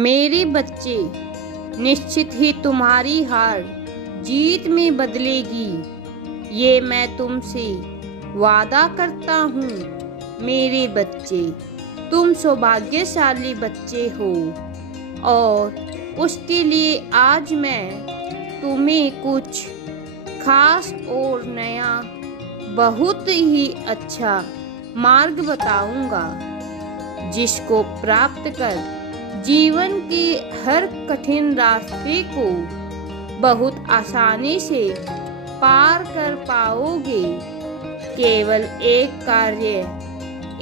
मेरे बच्चे, निश्चित ही तुम्हारी हार जीत में बदलेगी, ये मैं तुमसे वादा करता हूँ। मेरे बच्चे, तुम सौभाग्यशाली बच्चे हो और उसके लिए आज मैं तुम्हें कुछ खास और नया, बहुत ही अच्छा मार्ग बताऊंगा, जिसको प्राप्त कर जीवन के हर कठिन रास्ते को बहुत आसानी से पार कर पाओगे। केवल एक कार्य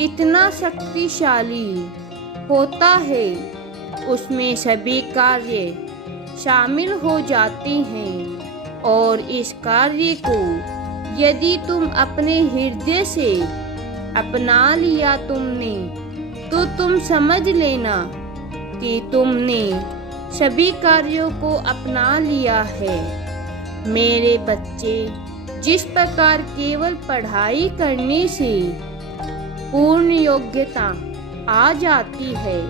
इतना शक्तिशाली होता है, उसमें सभी कार्य शामिल हो जाते हैं और इस कार्य को यदि तुम अपने हृदय से अपना लिया तुमने, तो तुम समझ लेना कि तुमने सभी कार्यों को अपना लिया है। मेरे बच्चे, जिस प्रकार केवल पढ़ाई करने से पूर्ण योग्यता आ जाती है,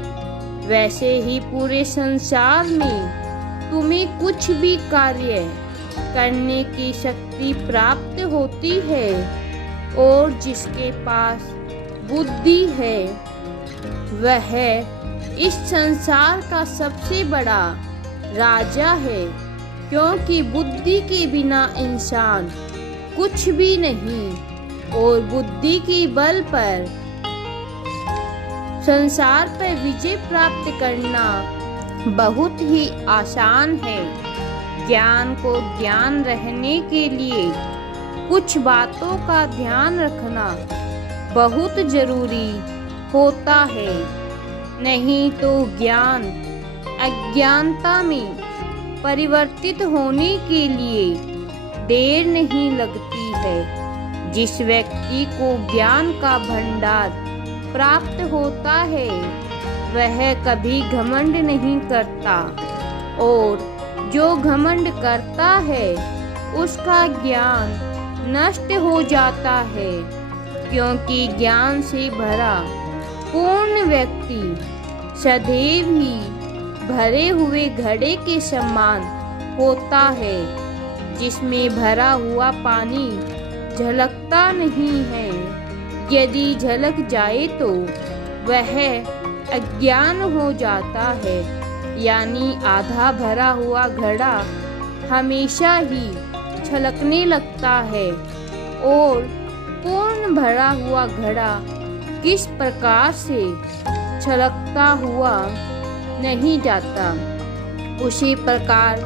वैसे ही पूरे संसार में तुम्हें कुछ भी कार्य करने की शक्ति प्राप्त होती है और जिसके पास बुद्धि है, वह इस संसार का सबसे बड़ा राजा है, क्योंकि बुद्धि के बिना इंसान कुछ भी नहीं और बुद्धि के बल पर संसार पर विजय प्राप्त करना बहुत ही आसान है। ज्ञान को ज्ञान रहने के लिए कुछ बातों का ध्यान रखना बहुत जरूरी होता है, नहीं तो ज्ञान अज्ञानता में परिवर्तित होने के लिए देर नहीं लगती है। जिस व्यक्ति को ज्ञान का भंडार प्राप्त होता है, वह कभी घमंड नहीं करता और जो घमंड करता है, उसका ज्ञान नष्ट हो जाता है, क्योंकि ज्ञान से भरा पूर्ण व्यक्ति सदैव ही भरे हुए घड़े के समान होता है, जिसमें भरा हुआ पानी झलकता नहीं है। यदि झलक जाए तो वह अज्ञान हो जाता है, यानी आधा भरा हुआ घड़ा हमेशा ही छलकने लगता है और पूर्ण भरा हुआ घड़ा किस प्रकार से छलकता हुआ नहीं जाता। उसी प्रकार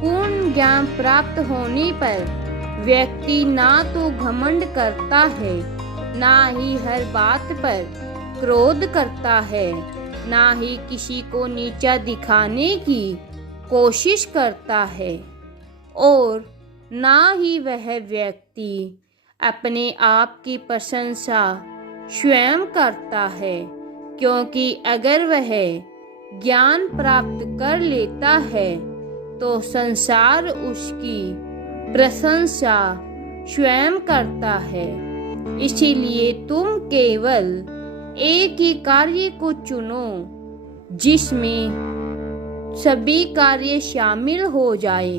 पूर्ण ज्ञान प्राप्त होने पर व्यक्ति ना तो घमंड करता है, ना ही हर बात पर क्रोध करता है, ना ही किसी को नीचा दिखाने की कोशिश करता है और ना ही वह व्यक्ति अपने आप की प्रशंसा स्वयं करता है, क्योंकि अगर वह ज्ञान प्राप्त कर लेता है तो संसार उसकी प्रशंसा स्वयं करता है। इसीलिए तुम केवल एक ही कार्य को चुनो, जिसमें सभी कार्य शामिल हो जाए।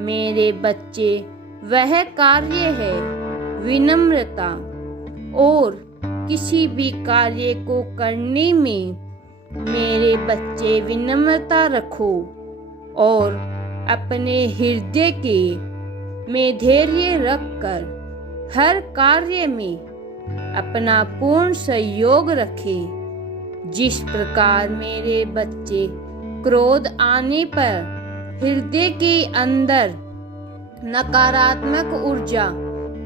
मेरे बच्चे, वह कार्य है विनम्रता, और किसी भी कार्य को करने में मेरे बच्चे विनम्रता रखो और अपने हृदय के में धैर्य रखकर हर कार्य में अपना पूर्ण सहयोग रखें। जिस प्रकार मेरे बच्चे क्रोध आने पर हृदय के अंदर नकारात्मक ऊर्जा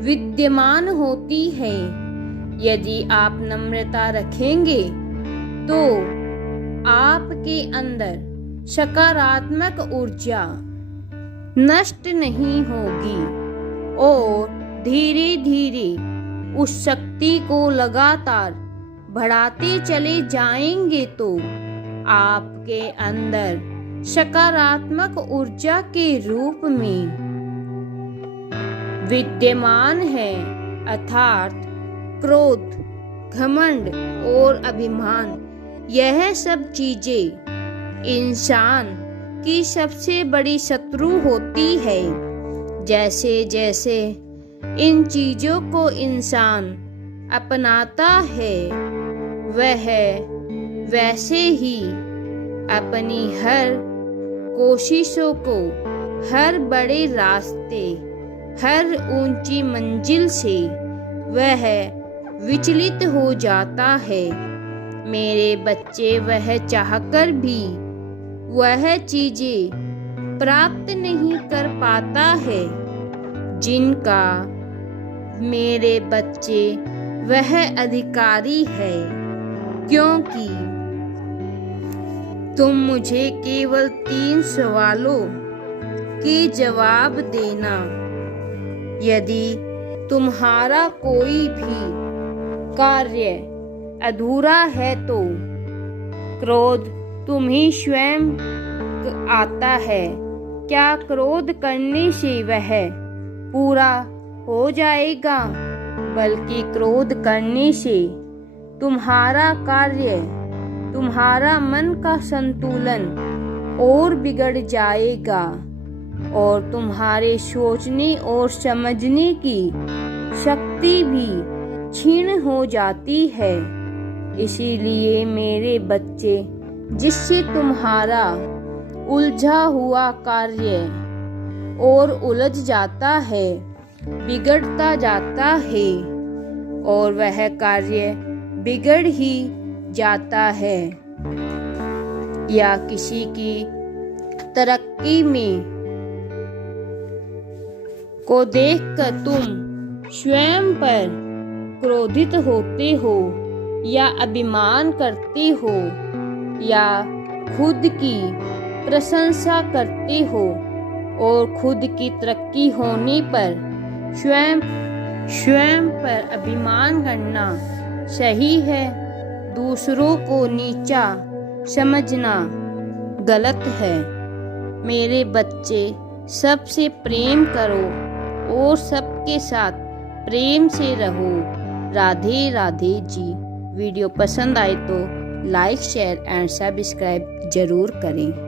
विद्यमान होती है, यदि आप नम्रता रखेंगे तो आपके अंदर सकारात्मक ऊर्जा नष्ट नहीं होगी और धीरे धीरे उस शक्ति को लगातार बढ़ाते चले जाएंगे तो आपके अंदर सकारात्मक ऊर्जा के रूप में विद्यमान है, अर्थात क्रोध, घमंड और अभिमान, यह सब चीजें इंसान की सबसे बड़ी शत्रु होती है। जैसे जैसे इन चीज़ों को इंसान अपनाता है, वह वैसे ही अपनी हर कोशिशों को, हर बड़े रास्ते, हर ऊंची मंजिल से वह विचलित हो जाता है। मेरे बच्चे वह चाहकर भी वह चीजें प्राप्त नहीं कर पाता है जिनका मेरे बच्चे वह अधिकारी है, क्योंकि तुम मुझे केवल 3 सवालों के जवाब देना। यदि तुम्हारा कोई भी कार्य अधूरा है तो क्रोध तुम्ही स्वयं आता है। क्या क्रोध करने से वह पूरा हो जाएगा? बल्कि क्रोध करने से तुम्हारा कार्य, तुम्हारा मन का संतुलन और बिगड़ जाएगा और तुम्हारे सोचने और समझने की शक्ति भी क्षीण हो जाती है। इसीलिए मेरे बच्चे, जिससे तुम्हारा उलझा हुआ कार्य और उलझ जाता है, बिगड़ता जाता है और वह कार्य बिगड़ ही जाता है, या किसी की तरक्की में को देखकर तुम स्वयं पर क्रोधित होते हो या अभिमान करते हो या खुद की प्रशंसा करते हो और खुद की तरक्की होने पर स्वयं पर अभिमान करना सही है। दूसरों को नीचा समझना गलत है। मेरे बच्चे, सबसे प्रेम करो और सबके साथ प्रेम से रहो। राधे राधे जी। वीडियो पसंद आए तो लाइक, शेयर एंड सब्सक्राइब जरूर करें।